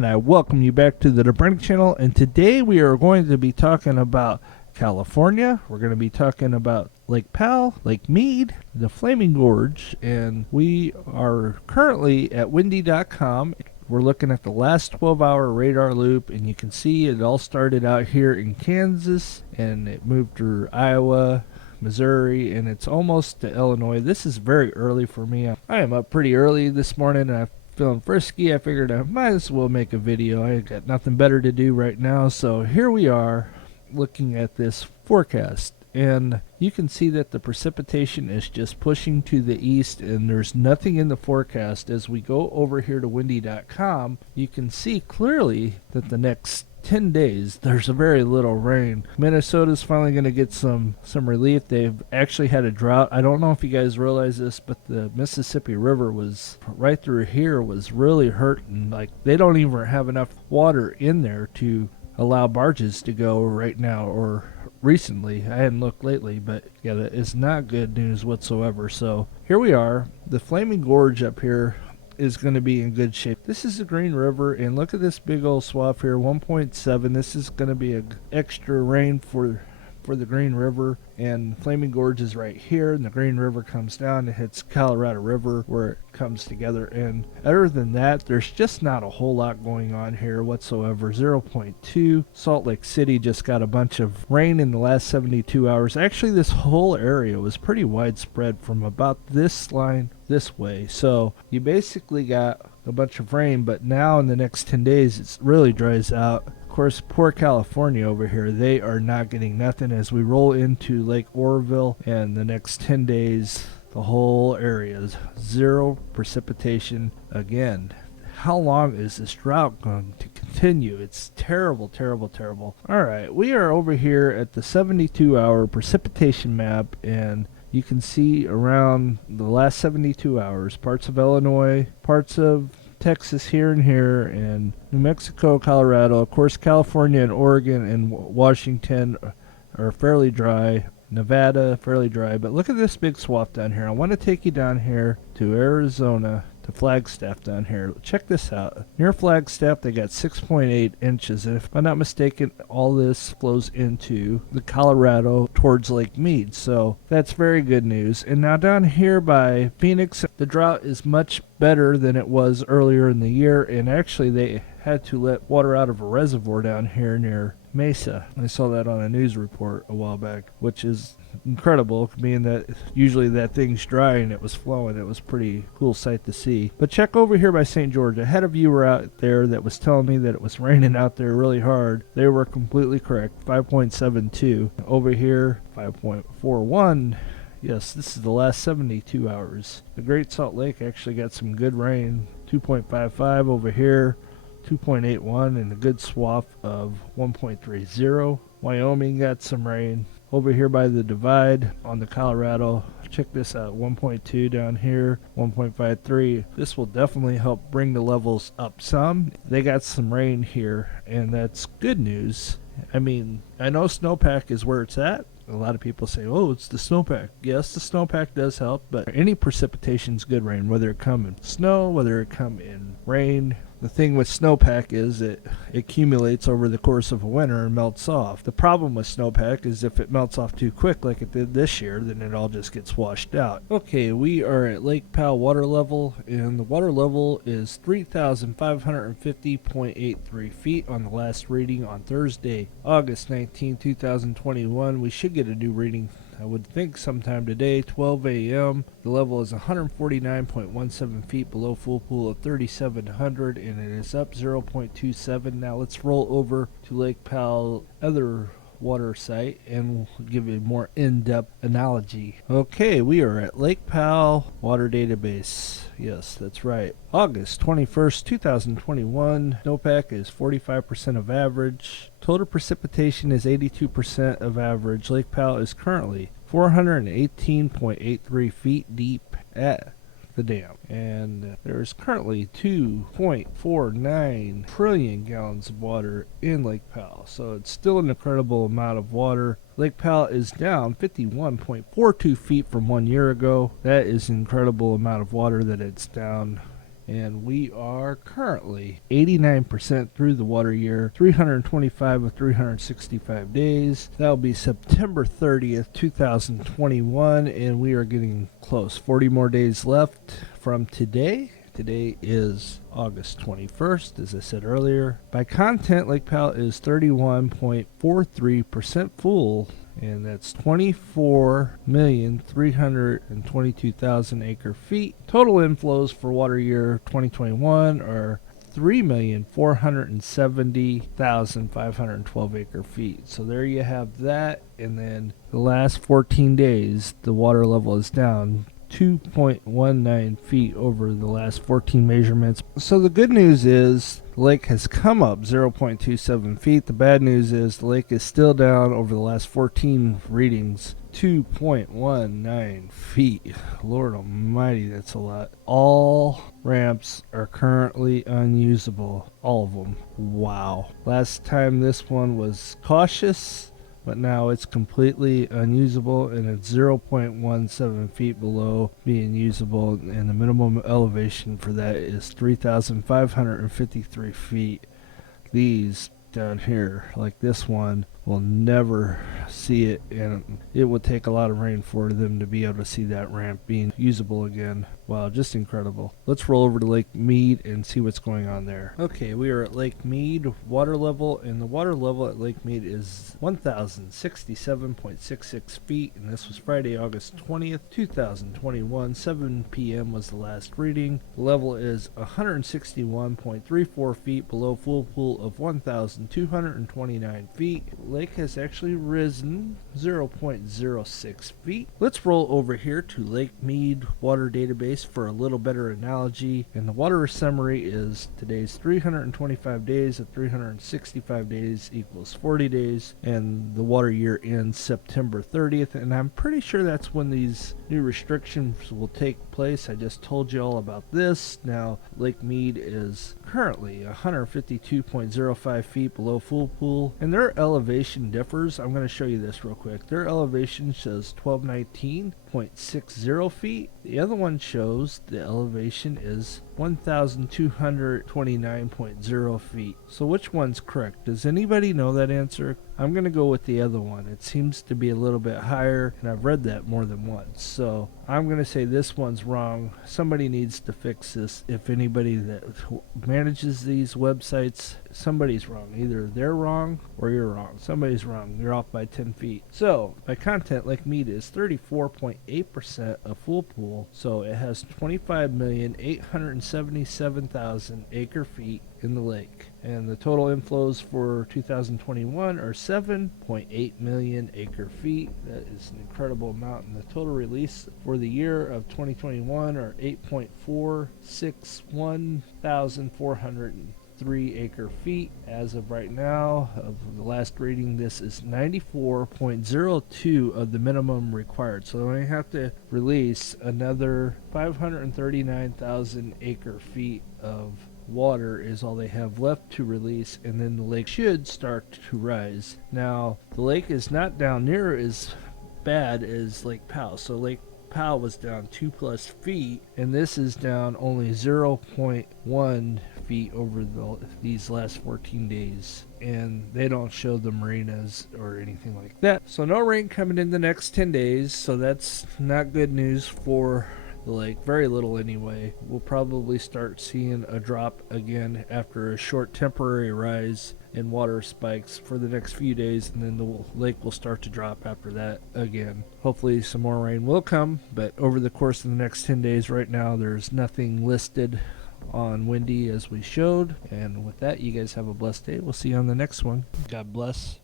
And I welcome you back to the Debrink channel, and today we are going to be talking about California. We're going to be talking about Lake Powell, Lake Mead, the Flaming Gorge, and we are currently at windy.com. We're looking at the last 12-hour radar loop, and you can see it all started out here in Kansas, and it moved through Iowa, Missouri, and it's almost to Illinois. This is very early for me. I am up pretty early this morning, and I'm feeling frisky. I figured I might as well make a video. I got nothing better to do right now, so here we are looking at this forecast. And you can see that the precipitation is just pushing to the east, and there's nothing in the forecast. As we go over here to windy.com, you can see clearly that the next 10 days there's a very little rain. Minnesota's finally going to get some relief. They've actually had a drought. I don't know if you guys realize this, but the Mississippi River was right through here was really hurting. Like, they don't even have enough water in there to allow barges to go right now, or recently. I hadn't looked lately, but yeah, that is not good news whatsoever. So here we are. The Flaming Gorge up here is going to be in good shape. This is the Green River, and look at this big old swath here, 1.7. This is going to be an extra rain for the Green River, and Flaming Gorge is right here, and the Green River comes down and hits Colorado River where it comes together. And other than that, there's just not a whole lot going on here whatsoever. 0.2. Salt Lake City just got a bunch of rain in the last 72 hours. Actually, this whole area was pretty widespread from about this line this way. So you basically got a bunch of rain, but now in the next 10 days it really dries out. Of course, poor California over here, they are not getting nothing. As we roll into Lake Oroville, and the next 10 days the whole area is zero precipitation again. How long is this drought going to continue? It's terrible, terrible, terrible. Alright, we are over here at the 72-hour precipitation map, and you can see around the last 72 hours, parts of Illinois, parts of Texas here and here, and New Mexico, Colorado. Of course, California and Oregon and Washington are fairly dry. Nevada, fairly dry. But look at this big swath down here. I want to take you down here to Arizona, to Flagstaff down here. Check this out. Near Flagstaff, they got 6.8 inches. And if I'm not mistaken, all this flows into the Colorado towards Lake Mead. So that's very good news. And now down here by Phoenix, the drought is much better than it was earlier in the year. And actually, they had to let water out of a reservoir down here near Mesa. I saw that on a news report a while back, which is incredible, being that usually that thing's dry and it was flowing. It was a pretty cool sight to see. But check over here by St. George. I had a viewer out there that was telling me that it was raining out there really hard. They were completely correct. 5.72. Over here, 5.41. Yes, this is the last 72 hours. The Great Salt Lake actually got some good rain. 2.55 over here. 2.81 and a good swath of 1.30. Wyoming got some rain. Over here by the divide on the Colorado, check this out, 1.2 down here, 1.53. This will definitely help bring the levels up some. They got some rain here, and that's good news. I mean, I know snowpack is where it's at. A lot of people say, oh, it's the snowpack. Yes, the snowpack does help, but any precipitation's good rain, whether it come in snow, whether it come in rain. The thing with snowpack is it accumulates over the course of a winter and melts off. The problem with snowpack is if it melts off too quick like it did this year, then it all just gets washed out. Okay, we are at Lake Powell water level, and the water level is 3,550.83 feet on the last reading on Thursday, August 19, 2021. We should get a new reading, I would think, sometime today, 12 a.m. The level is 149.17 feet below full pool of 3,700, and it is up 0.27. Now let's roll over to Lake Powell, other water site, and we'll give you a more in-depth analogy. Okay, we are at Lake Powell water database. Yes, that's right. August 21st, 2021. Snowpack is 45% of average. Total precipitation is 82% of average. Lake Powell is currently 418.83 feet deep at the dam, and there's currently 2.49 trillion gallons of water in Lake Powell, so it's still an incredible amount of water. Lake Powell is down 51.42 feet from 1 year ago. That is an incredible amount of water that it's down. and we are currently 89% through the water year, 325 of 365 days. That'll be September 30th, 2021, and we are getting close. 40 more days left from today. Today is August 21st, as I said earlier. By content, Lake Powell is 31.43% full, and that's 24,322,000 acre feet. Total inflows for water year 2021 are 3,470,512 acre feet. So there you have that. And then the last 14 days, the water level is down 2.19 feet over the last 14 measurements. So the good news is the lake has come up 0.27 feet. The bad news is the lake is still down over the last 14 readings 2.19 feet. Lord almighty, that's a lot. All ramps are currently unusable. All of them. Wow. Last time this one was cautious, but now it's completely unusable, and it's 0.17 feet below being usable, and the minimum elevation for that is 3,553 feet. These down here, like this one, will never see it, and it would take a lot of rain for them to be able to see that ramp being usable again. Wow, just incredible. Let's roll over to Lake Mead and see what's going on there. Okay, we are at Lake Mead water level, and the water level at Lake Mead is 1,067.66 feet, and this was Friday, August 20th, 2021. 7 p.m. was the last reading. The level is 161.34 feet below full pool of 1,229 feet. Lake has actually risen 0.06 feet. Let's roll over here to Lake Mead water database for a little better analogy, and the water summary is today's 325 days at 365 days equals 40 days, and the water year ends September 30th, and I'm pretty sure that's when these new restrictions will take place. I just told you all about this. Now Lake Mead is currently 152.05 feet below full pool, and their elevation differs. I'm going to show you this real quick. Their elevation says 1219.60 feet. The other one shows the elevation is 1,229.0 feet. So which one's correct? Does anybody know that answer? I'm going to go with the other one. It seems to be a little bit higher, and I've read that more than once. So I'm going to say this one's wrong. Somebody needs to fix this. If anybody that manages these websites, somebody's wrong. Either they're wrong or you're wrong. Somebody's wrong. You're off by 10 feet. So by content, Lake Mead is 34.8% of full pool. So it has 25,877,000 acre feet in the lake, and the total inflows for 2021 are 7.8 million acre feet. That is an incredible amount, and the total release for the year of 2021 are 8.461,403 acre feet. As of right now, of the last reading, this is 94.02 of the minimum required. So I have to release another 539,000 acre feet of water is all they have left to release, and then the lake should start to rise. Now, the lake is not down near as bad as Lake Powell. So Lake Powell was down 2+ feet, and this is down only 0.1 feet over these last 14 days. And they don't show the marinas or anything like that. So no rain coming in the next 10 days, so that's not good news for the lake. Very little anyway. We'll probably start seeing a drop again after a short temporary rise in water spikes for the next few days, and then the lake will start to drop after that again. Hopefully some more rain will come, but over the course of the next 10 days right now, there's nothing listed on windy as we showed. And with that, you guys have a blessed day. We'll see you on the next one. God bless.